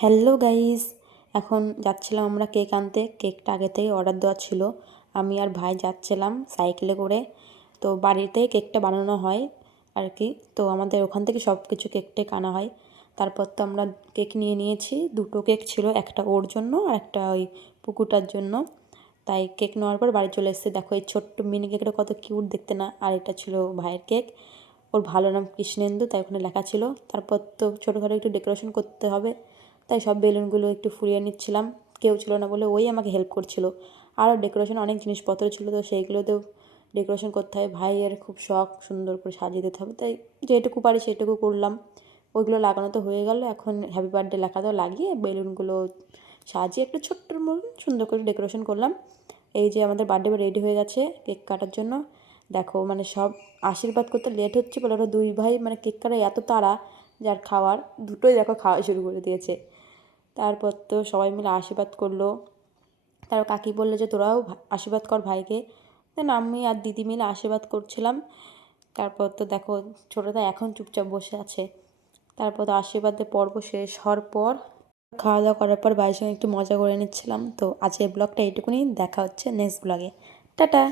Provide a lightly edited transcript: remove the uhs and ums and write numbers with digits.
Hello guys, এখন যাচ্ছিলাম আমরা কেক আনতে। কেকটা আগে থেকে অর্ডার দেওয়া ছিল। আমি আর ভাই যাচ্ছিলাম সাইকেলে করে। তো বাড়িতেই কেকটা বানানো হয় আর কি। তো আমাদের ওখান থেকে সব কিছু কেক টেক আনা হয়। তারপর তো আমরা কেক নিয়ে নিয়েছি। দুটো কেক ছিল, একটা ওর জন্য আর একটা ওই পুকুরটার জন্য। তাই কেক নেওয়ার পর বাড়ি চলে এসেছি। দেখো এই ছোট্ট মিনি কেকটা কত কিউট দেখতে না। আর এটা ছিল ভাইয়ের কেক। ওর ভালো নাম কৃষ্ণেন্দু, তাই ওখানে লেখা ছিল। তারপর তো ছোটোখাটো একটু ডেকোরেশন করতে হবে, তাই সব বেলুনগুলো একটু ফুরিয়ে নিচ্ছিলাম। কেউ ছিল না বলে ওই আমাকে হেল্প করছিল। আরও ডেকোরেশন অনেক জিনিসপত্র ছিল, তো সেইগুলোতেও ডেকোরেশন করতে হয়। ভাইয়ের খুব শখ সুন্দর করে সাজিয়ে দিতে হবে, তাই যেটুকু পারি সেটুকু করলাম। ওইগুলো লাগানো তো হয়ে গেল। এখন হ্যাপি বার্থডে লেখাটাও লাগিয়ে বেলুনগুলো সাজিয়ে একটু ছোট্টর মতন সুন্দর করে ডেকোরেশন করলাম। এই যে আমাদের বার্থডে রেডি হয়ে গেছে কেক কাটার জন্য। দেখো মানে সব আশীর্বাদ করতে লেট হচ্ছে বলে ওরা দুই ভাই মানে কেক কাটা এত তাড়া, যার খাওয়ার দুটোই দেখো খাওয়া শুরু করে দিয়েছে। তারপর তো সবাই মিলে আশীর্বাদ করলো। তারপর কাকি বললো যে তোরাও আশীর্বাদ কর ভাইকে। দেন আমি আর দিদি মিলে আশীর্বাদ করছিলাম। তারপর তো দেখো ছোটোটা এখন চুপচাপ বসে আছে। তারপর তো আশীর্বাদের পর্ব শেষ হওয়ার পর খাওয়া দাওয়া করার পর ভাইয়ের সঙ্গে একটু মজা করে নিচ্ছিলাম। তো আজকের ব্লগটা এইটুকুনি, দেখা হচ্ছে নেক্সট ব্লগে। টাটা।